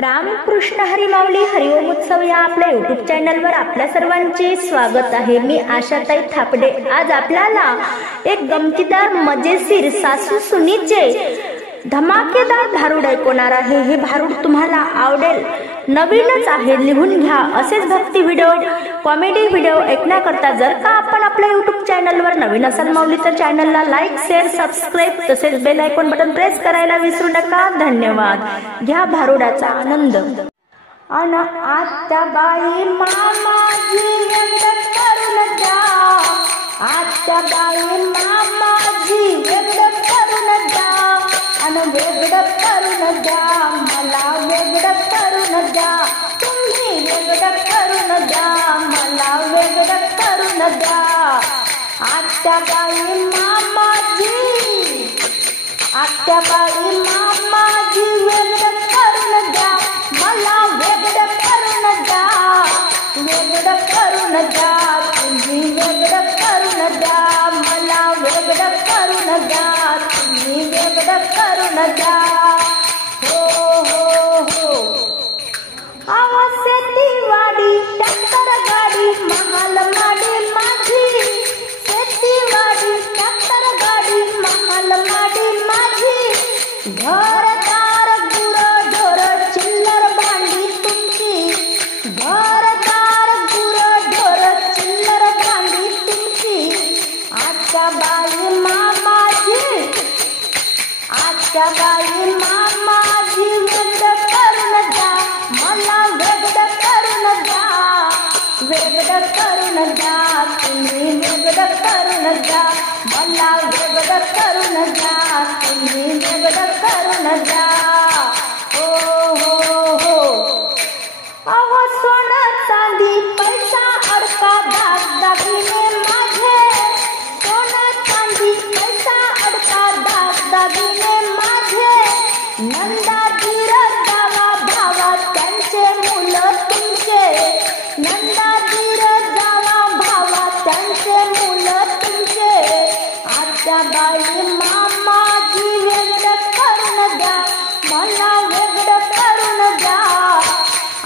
रामकृष्ण हरी माऊली हरिओम उत्सव या आपल्या यूट्यूब चॅनलवर आपल्या सर्वांचे स्वागत आहे। मी आशाताई थापडे आज आपल्याला एक गमतीदार मजेशीर सासू सुनीचे धमाकेदार भारूड ऐकवणार आहे। हे भारूड तुम्हाला आवडेल, नवीनच आहे, लिहून घ्या। असेच भक्ती व्हिडिओ, कॉमेडी व्हिडिओ ऐकण्याकरता जर का आपण आपल्या यूट्यूब चॅनलवर नवीन असाल माऊलीच्या चॅनलला लाईक, शेअर, सबस्क्राईब तसेच बेल आयकॉन बटन प्रेस करायला विसरू नका। धन्यवाद। घ्या भारूडाचा आनंद। अन आत्या बाई मामाजी वेगळं करून द्या, आत्या बाई मामाजी वेगळं करून द्या, अन वेगळं करून द्या, मला वेगळं करून द्या, तुम्ही वेगळं करून द्या, मला वेगळं करून द्या। आत्या बाई मामाजी, आत्या बाई मामाजी वेगळं करून द्या, मला वेगळं करून द्या, वेगळं करून द्या, तुम्ही वेगळं करून द्या, मला वेगळं करून द्या, तुम्ही वेगळं करून द्या। हो हो हो। शेतीवाडी ट्रॅक्टर गाडी महाल माडी माझी, शेतीवाडी ट्रॅक्टर गाडी महाल माडी माझी, घरदार गुरं ढोर चिल्लर भांडी तुमची, घरदार गुरं ढोर चिल्लर भांडी तुमची। आत्या बाई मामाजी, आत्या बाई मामाजी वेगळं करून द्या, मला वेगळं करून द्या, वेगळं करून द्या, तुम्ही वेगळं करून द्या, मला वेगळं करून द्या, तुम्ही वेगळं करून द्या। हो हो हो। अहो सोनं चांदी पैसा अडका दागदागिने माझे, सोनं चांदी पैसा अडका दागदागिने माझे, नंदा धीर जावा भावा त्यांचे मुलं तुमचे, नंदा धीर जावा भावा त्यांचे मुलं तुमचे। आत्या बाई मामाजी वेगळं करून द्या, मला वेगळं करून द्या,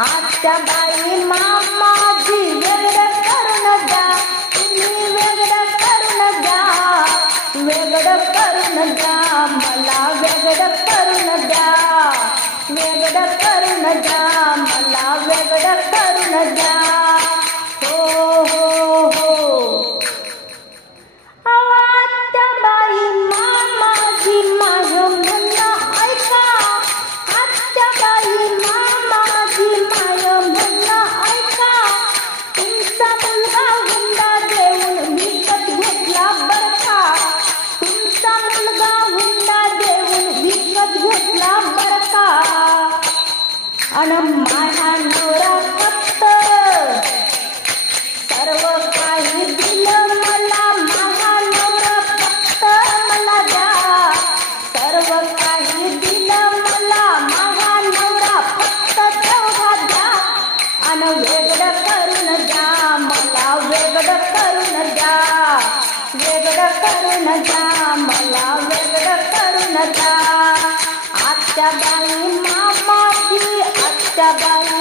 आत्या बाई मामाजी वेगळं करून द्या, तुम्ही वेगळं करून द्या, वेगळं करून द्या, मला वेगळं करून द्या, वेगळं करून द्या, मला वेगळं करून द्या। हो हो हो। आत्या बाई मामाजी माझं म्हणणं ऐका, आत्या बाई मामाजी माझं म्हणणं ऐका, तुमचा मुलगा हुंडा देऊन विकत घेतला बरं का, तुमचा मुलगा हुंडा देऊन विकत घेतला बरं का, अन माझा नवरा फक्त सर्व काही दिलं मला, माझा नवरा फक्त मला द्या, सर्व काही दिलं मला, माझा नवरा फक्त तेवढा द्या, अन वेगळं करून द्या, मला वेगळं करून द्या, वेगळं करून द्या, मला वेगळं करून द्या। आत्या बाई मामाजी, आत्या बाई